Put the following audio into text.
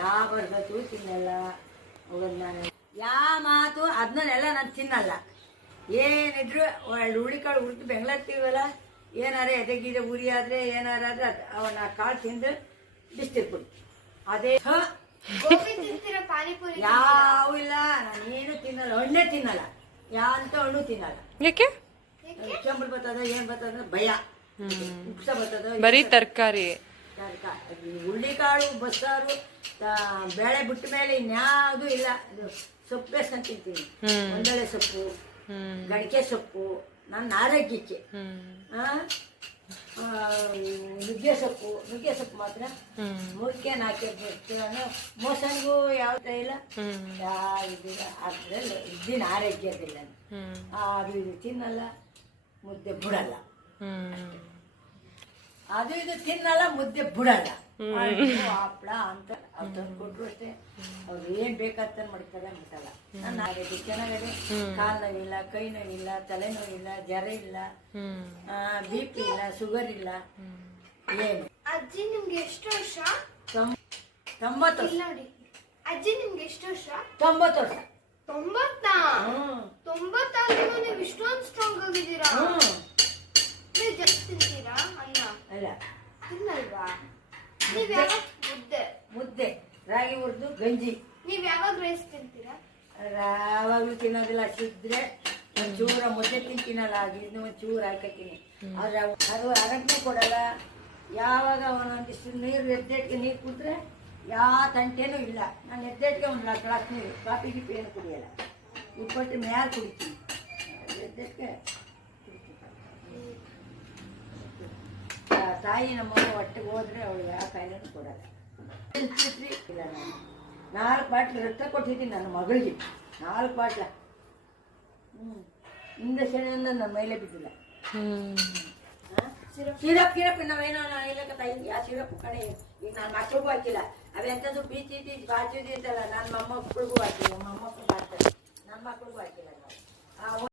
ಯಾವ ಬರ್ಗತ್ತು ತಿನ್ನಲ್ಲ. ನಾನು ಯಾವ ಮಾತು ಅದನ್ನೆಲ್ಲ ನಾನು ತಿನ್ನಲ್ಲ. ಏನಿದ್ರು ಹುಳಿಕಾಳು ಹುರಿದು ಬೆಂಗ್ಳಾಗ್ತೀವಲ್ಲ, ಏನಾರ ಎದೆಗೀದೆ ಉರಿ ಆದರೆ ಏನಾರ ಆದರೆ ಅವನ್ನ ಕಾಳು ತಿಂದು ಬಿಸ್ತಿರ್ಬಿಡು. ಅದೇ ಯಾವ ಇಲ್ಲ. ನಾನೇನು ತಿನ್ನಲ್ಲ, ಹಣ್ಣೇ ತಿನ್ನಲ್ಲ, ಯಾಂತ ಹಣ್ಣು ತಿನ್ನಲ್ಲ. ಯಾಕೆ? ಕೆಂಬಳು ಬರ್ತದ ಏನ್ ಬರ್ತದ ಭಯ, ಉಪ್ಸ ಬರ್ತದ. ಬರೀ ತರಕಾರಿ, ಹುಳ್ಳಿಕಾಳು ಬಸ್ಸಾರು ಬೇಳೆ ಬಿಟ್ಟ ಮೇಲೆ ಇನ್ಯಾವುದು ಇಲ್ಲ. ಸೊಪ್ಪು ಬೇಸ್ಕೊಂಡು ತಿಂತೀನಿ. ಒಂದಳೆ ಸೊಪ್ಪು, ಗಡಿಕೆ ಸೊಪ್ಪು, ನನ್ನ ಆರೋಗ್ಯಕ್ಕೆ. ನುಗ್ಗೆ ಸೊಪ್ಪು ಮಾತ್ರ ಮುಖ್ಯ ಹಾಕಿರ್ತೀನಿ. ಮೋಸಂಗೂ ಯಾವ್ದು ಇಲ್ಲ, ಯಾವ್ದಿಲ್ಲ. ಅದ್ರಲ್ಲಿ ಇದ್ದಿನ ಆರೋಗ್ಯದಿಲ್ಲ. ಅದು ಇದು ತಿನ್ನಲ್ಲ, ಮುದ್ದೆ ಬಿಡಲ್ಲ. ಅದು ಇದು ತಿನ್ನಲ್ಲ, ಮುದ್ದೆ ಬಿಡಲ್ಲ. ಹಪ್ಪಳ ಅಂತ ಅವ್ರು ತಂದು ಕೊಟ್ರು ಅಷ್ಟೇ. ಅವ್ರು ಏನ್ ಬೇಕಂತ ಮಾಡ್ತಾರೆ ಮುಟ್ಟಲ್ಲ. ನನ್ನ ಆರೋಗ್ಯ ಚೆನ್ನಾಗಿದೆ. ಕಾಲು ನೋವಿಲ್ಲ, ಕೈ ನೋವಿಲ್ಲ, ತಲೆ ನೋವಿಲ್ಲ, ಜ್ವರ ಇಲ್ಲ, BP ಇಲ್ಲ, ಶುಗರ್ ಇಲ್ಲ, ಏನು. ಅಜ್ಜಿ ನಿಮ್ಗೆ ಎಷ್ಟು ವರ್ಷ? 90. ಅಜ್ಜಿ ನಿಮ್ಗೆ ಎಷ್ಟು ವರ್ಷ? 90 ವರ್ಷ. 90 ನೀವು ಇಷ್ಟೊಂದು ಸ್ಟ್ರಾಂಗ್ ಆಗಿದ್ದೀರಾ? ನೀವು ಜಾಸ್ತಿ ತಿಂತೀರಾ ಅನ್ನ? ಅಲ್ಲ, ತಿನ್ನಲ್ವಾ? ನೀವ್ ಯಾವಾಗ ಮುದ್ದೆ ರಾಗಿ ಹುರಿದು ಗಂಜಿ. ನೀವ್ ಯಾವಾಗ ರೈಸ್ ತಿಂತೀರಾ? ಯಾವಾಗ್ಲೂ ತಿನ್ನೋದಿಲ್ಲ. ಸಿದ್ರೆ ಒಂಚೂರ ಮುದ್ದೆ ತಿಂತೀನಲ್ಲ, ಅದು ಇನ್ನು ಒಂಚೂರು ಹಾಕತ್ತೀನಿ. ಆದ್ರೆ ಅದು ಅರಣ್ಯ ಕೊಡಲ್ಲ. ಯಾವಾಗ ಒಂದೊಂದಿಷ್ಟು ನೀರು ಎದ್ದೇಟ್ಗೆ ನೀರು ಕುಡಿದ್ರೆ ಯಾವ ತಂಟೇನೂ ಇಲ್ಲ. ನಾನು ಎದ್ದೇಟ್ಗೆ ಒಂದು ಗ್ಲಾಸ್ ನೀರು, ಕಾಫಿ ಗಿಫಿ ಏನು ಕುಡಿಯಲ್ಲ. ಇಪ್ಪತ್ತು ಮ್ಯಾಲೆ ಕುಡಿತೀನಿ. ಎದ್ದೇಟ್ಗೆ ತಾಯಿ ನಮ್ಮಮ್ಮ ಒಟ್ಟಿಗೆ ಹೋದ್ರೆ ಅವಳು ಯಾವ ಕಾಯಿಲೆನೂ ಕೊಡಲ್ಲ. ಇಲ್ಲ, ನಾನು 4 ಬಾಟ್ಲು ರಕ್ತ ಕೊಟ್ಟಿದ್ದೀನಿ ನನ್ನ ಮಗಳಿಗೆ. 4 ಬಾಟ್ಲ. ಇಂಜೆಕ್ಷನ್ ನನ್ನ ಮೈಲೇ ಬಿದ್ದಿಲ್ಲ. ಸಿರಪ್ ನಾವೇನೋ ಇಲ್ಲ ತಾಯಿ, ಆ ಸಿರಪ್ ಕಡೆ ಈಗ ನಾನು ಮಕ್ಕಳಿಗೂ ಹಾಕಿಲ್ಲ. ಅವೆಂಥದ್ದು ಬೀಚಿ ಬಾಚಿ ಅಂತಲ್ಲ. ನನ್ನ ಮೊಮ್ಮಕ್ಕಳಿಗೂ ಹಾಕಿಲ್ಲ, ಮೊಮ್ಮಕ್ಕಳಿಗೂ ಹಾಕ್ತಾರೆ, ನನ್ನ ಮಕ್ಕಳಿಗೂ ಹಾಕಿಲ್ಲ ನಾವು.